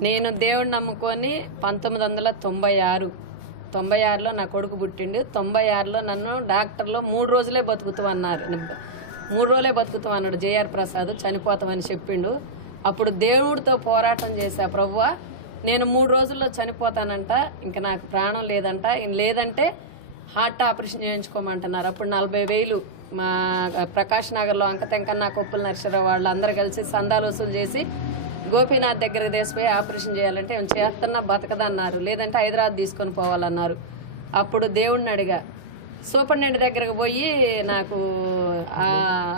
నేను దేవుడిని నమ్ముకొని పంతొమ్మిది వందల తొంభై ఆరు తొంభై ఆరులో నా కొడుకు పుట్టిండు. తొంభై ఆరులో నన్ను డాక్టర్లో మూడు రోజులే బతుకుతామన్నారు. మూడు రోజులే బతుకుతామన్నాడు జేఆర్ ప్రసాద్ చనిపోతామని చెప్పిండు. అప్పుడు దేవుడితో పోరాటం చేశా ప్రభువా నేను మూడు రోజుల్లో చనిపోతానంట ఇంకా నాకు ప్రాణం లేదంట. లేదంటే హార్ట్ ఆపరేషన్ చేయించుకోమంటున్నారు. అప్పుడు నలభై వేలు మా ప్రకాష్ నగర్లో అంకతెంకన్న కొప్పుల నరసరావు వాళ్ళు అందరు కలిసి సందాలు వసూలు చేసి గోపీనాథ్ దగ్గర తీసిపోయి ఆపరేషన్ చేయాలంటే "ఏం చేస్తున్నా బతకదన్నారు. లేదంటే హైదరాబాద్ తీసుకొని పోవాలన్నారు. అప్పుడు దేవుడిని అడిగా సూపరింటెండెంట్ దగ్గరకు పోయి నాకు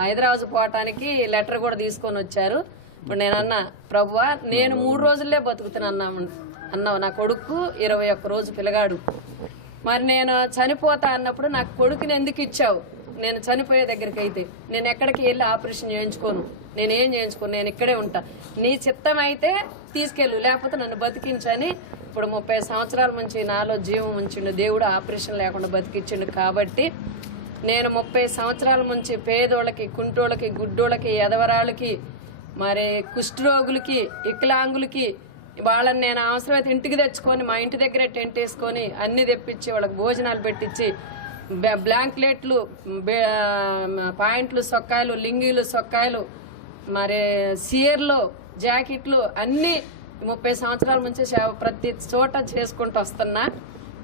హైదరాబాద్ పోవటానికి లెటర్ కూడా తీసుకొని వచ్చారు. ఇప్పుడు నేను అన్నా ప్రభువా నేను మూడు రోజుల్లో బతుకుతున్నా అన్నావు నా కొడుకు ఇరవై ఒక్క రోజు పిల్లగాడు. మరి నేను చనిపోతా అన్నప్పుడు నాకు కొడుకుని ఎందుకు ఇచ్చావు? నేను చనిపోయే దగ్గరికి అయితే నేను ఎక్కడికి వెళ్ళి ఆపరేషన్ చేయించుకోను. నేను ఏం చేయించుకోను? నేను ఇక్కడే ఉంటా. నీ చిత్తం అయితే తీసుకెళ్ళు. లేకపోతే నన్ను బతికించని ఇప్పుడు ముప్పై సంవత్సరాల నుంచి నాలో జీవం ఉంచిండు. దేవుడు ఆపరేషన్ లేకుండా బతికించిండు కాబట్టి నేను ముప్పై సంవత్సరాల నుంచి పేదోళ్ళకి కుంటోళ్ళకి గుడ్డోళ్ళకి ఎదవరాళ్ళకి మరి కుష్ఠరోగులకి వికలాంగులకి వాళ్ళని నేను అవసరమైతే ఇంటికి తెచ్చుకొని మా ఇంటి దగ్గరే టెంట్ వేసుకొని అన్ని తెప్పించి వాళ్ళకి భోజనాలు పెట్టించి బ్లాంక్లెట్లు పాయింట్లు సొక్కాయలు లింగీలు సొక్కాయలు మరి సీర్లు జాకెట్లు అన్నీ ముప్పై సంవత్సరాల నుంచి ప్రతి చోట చేసుకుంటూ వస్తున్నా.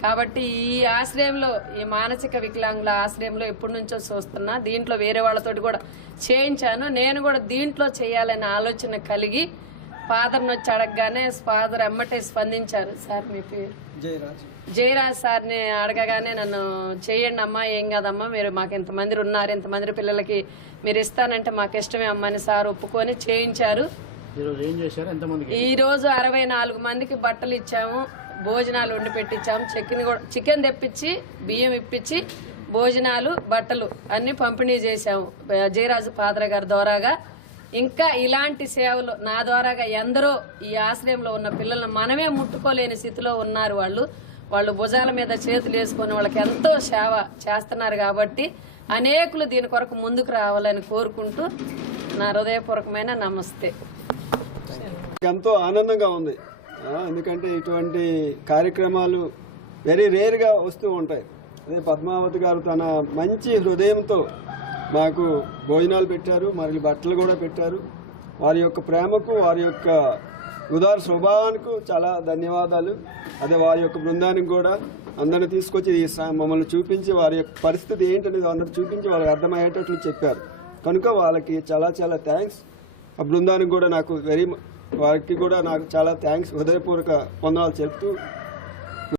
కాబట్టి ఈ ఆశ్రయంలో ఈ మానసిక వికలాంగుల ఆశ్రయంలో ఎప్పటి నుంచో చూస్తున్నా. దీంట్లో వేరే వాళ్ళతోటి కూడా చేయించాను. నేను కూడా దీంట్లో చేయాలనే ఆలోచన కలిగి ఫాదర్ని వచ్చి అడగగానే ఫాదర్ ఎమ్మటే స్పందించారు సార్ మీ పేరు? జయరాజ్. జయరాజ్ సార్ని అడగగానే నన్ను చేయండి అమ్మా ఏం కాదమ్మా మీరు మాకు ఇంతమంది ఉన్నారు ఇంతమంది పిల్లలకి మీరు ఇస్తానంటే మాకు ఇష్టమే అమ్మా అని సార్ ఒప్పుకొని చేయించారు. ఈ రోజు అరవై నాలుగు మందికి బట్టలు ఇచ్చాము భోజనాలు వండి పెట్టించాము చికెన్ కూడా చికెన్ తెప్పించి బియ్యం ఇప్పించి భోజనాలు బట్టలు అన్ని పంపిణీ చేశాము. జయరాజు పాత్ర గారి ద్వారాగా ఇంకా ఇలాంటి సేవలు నా ద్వారాగా ఎందరో ఈ ఆశ్రయంలో ఉన్న పిల్లలను మనమే ముట్టుకోలేని స్థితిలో ఉన్నారు వాళ్ళు. వాళ్ళు భుజాల మీద చేతులు వేసుకొని వాళ్ళకి ఎంతో సేవ చేస్తున్నారు కాబట్టి అనేకులు దీని కొరకు ముందుకు రావాలని కోరుకుంటూ నా హృదయపూర్వకమైన నమస్తే. ఎంతో ఆనందంగా ఉంది. ఎందుకంటే ఇటువంటి కార్యక్రమాలు వెరీ రేర్గా వస్తూ ఉంటాయి. అదే పద్మావతి గారు తన మంచి హృదయంతో మాకు భోజనాలు పెట్టారు మరి బట్టలు కూడా పెట్టారు. వారి యొక్క ప్రేమకు వారి యొక్క ఉదార స్వభావానికి చాలా ధన్యవాదాలు. అదే వారి యొక్క బృందానికి కూడా అందరిని తీసుకొచ్చి మమ్మల్ని చూపించి వారి యొక్క పరిస్థితి ఏంటనేది అందరూ చూపించి వాళ్ళకి అర్థమయ్యేటట్లు చెప్పారు. కనుక వాళ్ళకి చాలా చాలా థ్యాంక్స్. ఆ బృందానికి కూడా నాకు వెరీ వారికి కూడా నాకు చాలా థ్యాంక్స్. హృదయపూర్వక పొందాలు చెప్తూ